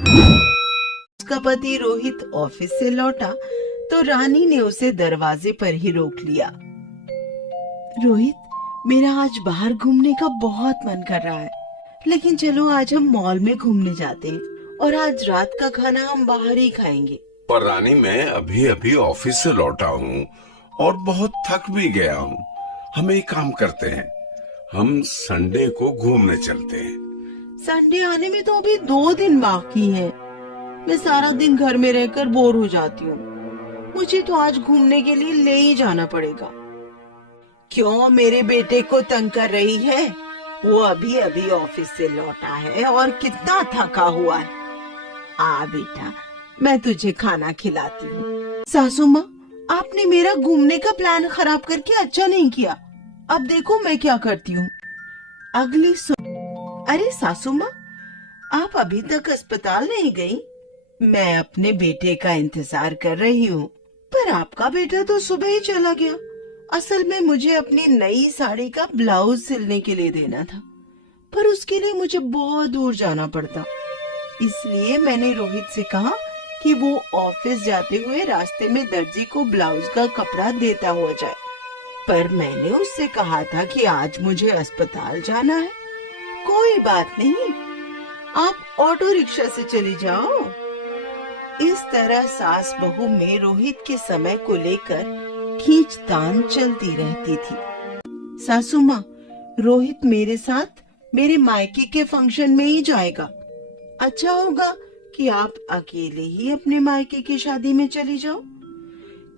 उसका पति रोहित ऑफिस से लौटा तो रानी ने उसे दरवाजे पर ही रोक लिया। रोहित, मेरा आज बाहर घूमने का बहुत मन कर रहा है, लेकिन चलो आज हम मॉल में घूमने जाते हैं और आज रात का खाना हम बाहर ही खाएंगे। पर रानी, मैं अभी अभी ऑफिस से लौटा हूँ और बहुत थक भी गया हूँ। हम एक काम करते हैं, हम संडे को घूमने चलते हैं। संडे आने में तो अभी 2 दिन बाकी है। मैं सारा दिन घर में रहकर बोर हो जाती हूँ। मुझे तो आज घूमने के लिए ले ही जाना पड़ेगा। क्यों मेरे बेटे को तंग कर रही है? वो अभी अभी ऑफिस से लौटा है और कितना थका हुआ है। आ बेटा, मैं तुझे खाना खिलाती हूँ। सासू माँ, आपने मेरा घूमने का प्लान खराब करके अच्छा नहीं किया। अब देखो मैं क्या करती हूँ। अरे सासू माँ, आप अभी तक अस्पताल नहीं गई? मैं अपने बेटे का इंतजार कर रही हूँ, पर आपका बेटा तो सुबह ही चला गया। असल में मुझे अपनी नई साड़ी का ब्लाउज सिलने के लिए देना था, पर उसके लिए मुझे बहुत दूर जाना पड़ता। इसलिए मैंने रोहित से कहा कि वो ऑफिस जाते हुए रास्ते में दर्जी को ब्लाउज का कपड़ा देता हुआ जाए, पर मैंने उससे कहा था कि आज मुझे अस्पताल जाना है। कोई बात नहीं, आप ऑटो रिक्शा से चली जाओ। इस तरह सास बहू में रोहित के समय को लेकर खींचतान चलती रहती थी। सासू माँ, रोहित मेरे साथ मेरे मायके के फंक्शन में ही जाएगा। अच्छा होगा कि आप अकेले ही अपने मायके की शादी में चली जाओ।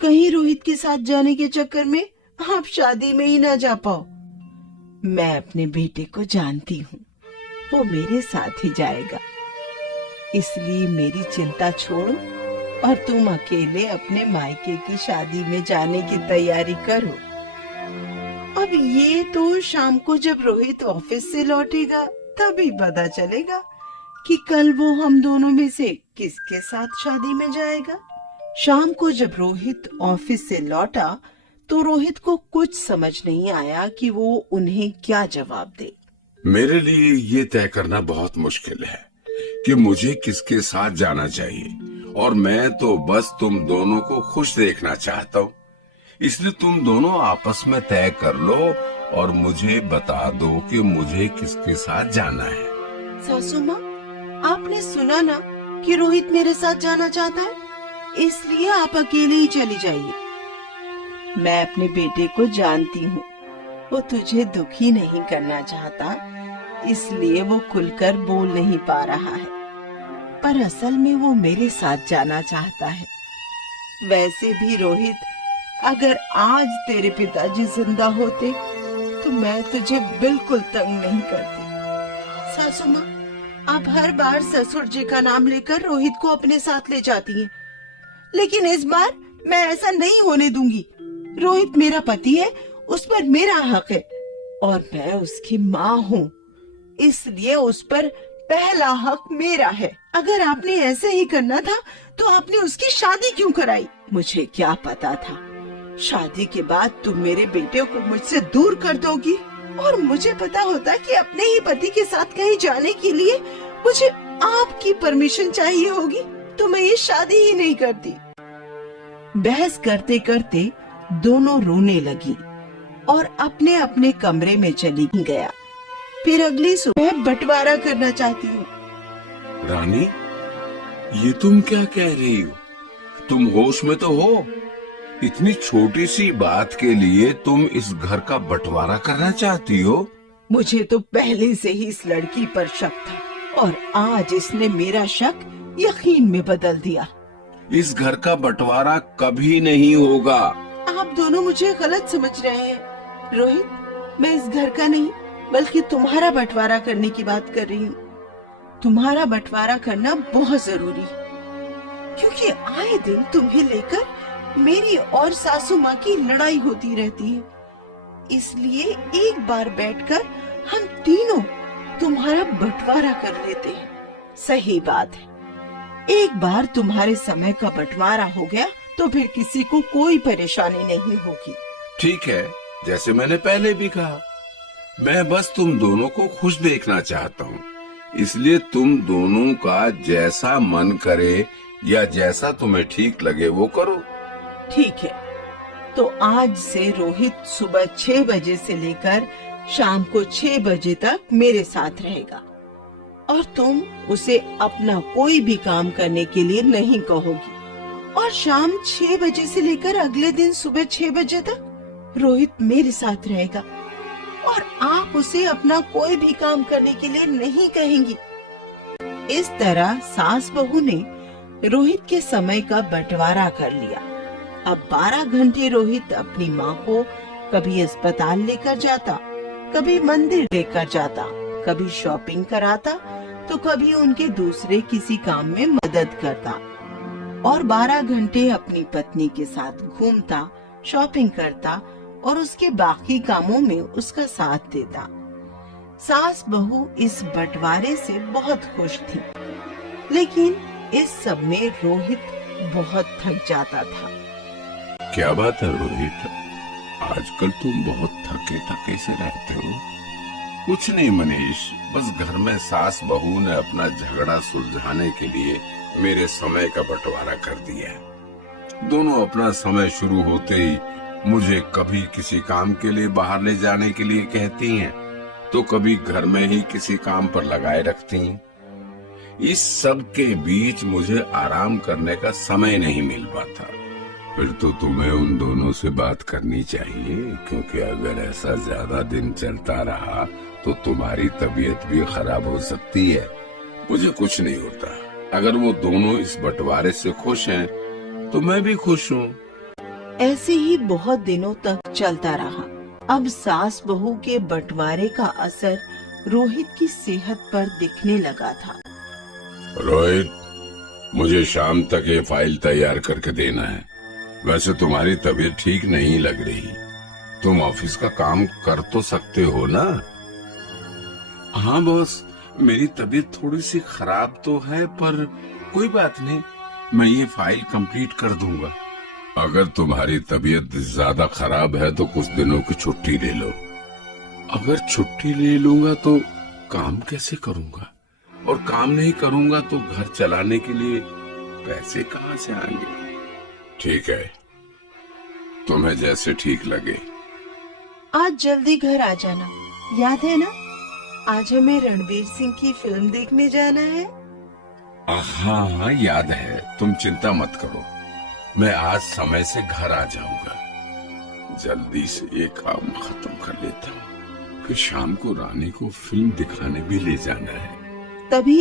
कहीं रोहित के साथ जाने के चक्कर में आप शादी में ही ना जा पाओ। मैं अपने बेटे को जानती हूँ, वो मेरे साथ ही जाएगा। इसलिए मेरी चिंता छोड़ो और तुम अकेले अपने मायके की शादी में जाने की तैयारी करो। अब ये तो शाम को जब रोहित ऑफिस से लौटेगा तभी पता चलेगा कि कल वो हम दोनों में से किसके साथ शादी में जाएगा। शाम को जब रोहित ऑफिस से लौटा तो रोहित को कुछ समझ नहीं आया कि वो उन्हें क्या जवाब दे। मेरे लिए ये तय करना बहुत मुश्किल है कि मुझे किसके साथ जाना चाहिए, और मैं तो बस तुम दोनों को खुश देखना चाहता हूँ। इसलिए तुम दोनों आपस में तय कर लो और मुझे बता दो कि मुझे किसके साथ जाना है। सासू माँ, आपने सुना ना कि रोहित मेरे साथ जाना चाहता है, इसलिए आप अकेले ही चली जाइए। मैं अपने बेटे को जानती हूँ, वो तुझे दुखी नहीं करना चाहता, इसलिए वो खुलकर बोल नहीं पा रहा है, पर असल में वो मेरे साथ जाना चाहता है। वैसे भी रोहित, अगर आज तेरे पिताजी जिंदा होते तो मैं तुझे बिल्कुल तंग नहीं करती। सासू माँ, आप हर बार ससुर जी का नाम लेकर रोहित को अपने साथ ले जाती हैं, लेकिन इस बार मैं ऐसा नहीं होने दूंगी। रोहित मेरा पति है, उस पर मेरा हक है और मैं उसकी माँ हूँ, इसलिए उस पर पहला हक मेरा है। अगर आपने ऐसे ही करना था तो आपने उसकी शादी क्यों कराई? मुझे क्या पता था शादी के बाद तुम मेरे बेटे को मुझसे दूर कर दोगी, और मुझे पता होता कि अपने ही पति के साथ कहीं जाने के लिए मुझे आपकी परमिशन चाहिए होगी तो मैं ये शादी ही नहीं करती। बहस करते करते दोनों रोने लगी और अपने अपने कमरे में चली गया। फिर अगली सुबह बंटवारा करना चाहती हूँ। रानी, ये तुम क्या कह रही हो? तुम होश में तो हो? इतनी छोटी सी बात के लिए तुम इस घर का बंटवारा करना चाहती हो? मुझे तो पहले से ही इस लड़की पर शक था और आज इसने मेरा शक यकीन में बदल दिया। इस घर का बंटवारा कभी नहीं होगा। आप दोनों मुझे गलत समझ रहे हैं। रोहित, मैं इस घर का नहीं बल्कि तुम्हारा बंटवारा करने की बात कर रही हूँ। तुम्हारा बंटवारा करना बहुत जरूरी है, क्योंकि आए दिन तुम्हें लेकर मेरी और सासू माँ की लड़ाई होती रहती है। इसलिए एक बार बैठकर हम तीनों तुम्हारा बंटवारा कर लेते हैं। सही बात है, एक बार तुम्हारे समय का बंटवारा हो गया तो फिर किसी को कोई परेशानी नहीं होगी। ठीक है, जैसे मैंने पहले भी कहा, मैं बस तुम दोनों को खुश देखना चाहता हूँ, इसलिए तुम दोनों का जैसा मन करे या जैसा तुम्हें ठीक लगे वो करो। ठीक है, तो आज से रोहित सुबह 6 बजे से लेकर शाम को 6 बजे तक मेरे साथ रहेगा और तुम उसे अपना कोई भी काम करने के लिए नहीं कहोगी। और शाम 6 बजे से लेकर अगले दिन सुबह 6 बजे तक रोहित मेरे साथ रहेगा और आप उसे अपना कोई भी काम करने के लिए नहीं कहेंगी। इस तरह सास बहू ने रोहित के समय का बंटवारा कर लिया। अब 12 घंटे रोहित अपनी माँ को कभी अस्पताल लेकर जाता, कभी मंदिर लेकर जाता, कभी शॉपिंग कराता, तो कभी उनके दूसरे किसी काम में मदद करता और 12 घंटे अपनी पत्नी के साथ घूमता, शॉपिंग करता और उसके बाकी कामों में उसका साथ देता। सास बहू इस बंटवारे से बहुत खुश थी, लेकिन इस सब में रोहित बहुत थक जाता था। क्या बात है रोहित, आजकल तुम बहुत थके थके से रहते हो। कुछ नहीं मनीष, बस घर में सास बहू ने अपना झगड़ा सुलझाने के लिए मेरे समय का बंटवारा कर दिया है। दोनों अपना समय शुरू होते ही मुझे कभी किसी काम के लिए बाहर ले जाने के लिए कहती हैं, तो कभी घर में ही किसी काम पर लगाए रखती हैं। इस सब के बीच मुझे आराम करने का समय नहीं मिल पाता। फिर तो तुम्हें उन दोनों से बात करनी चाहिए, क्योंकि अगर ऐसा ज्यादा दिन चलता रहा तो तुम्हारी तबीयत भी खराब हो सकती है। मुझे कुछ नहीं होता, अगर वो दोनों इस बंटवारे से खुश हैं तो मैं भी खुश हूँ। ऐसे ही बहुत दिनों तक चलता रहा। अब सास बहू के बंटवारे का असर रोहित की सेहत पर दिखने लगा था। रोहित, मुझे शाम तक ये फाइल तैयार करके देना है। वैसे तुम्हारी तबीयत ठीक नहीं लग रही, तुम ऑफिस का काम कर तो सकते हो ना? हाँ बॉस, मेरी तबीयत थोड़ी सी खराब तो है, पर कोई बात नहीं, मैं ये फाइल कंप्लीट कर दूंगा। अगर तुम्हारी तबीयत ज्यादा खराब है तो कुछ दिनों की छुट्टी ले लो। अगर छुट्टी ले लूंगा तो काम कैसे करूंगा, और काम नहीं करूंगा तो घर चलाने के लिए पैसे कहाँ से आएंगे? ठीक है, तुम्हें जैसे ठीक लगे। आज जल्दी घर आ जाना, याद है ना? आज हमें रणवीर सिंह की फिल्म देखने जाना है। हाँ याद है, तुम चिंता मत करो, मैं आज समय से घर आ जाऊंगा। जल्दी से ये काम खत्म कर लेता हूँ, फिर शाम को रानी को फिल्म दिखाने भी ले जाना है। तभी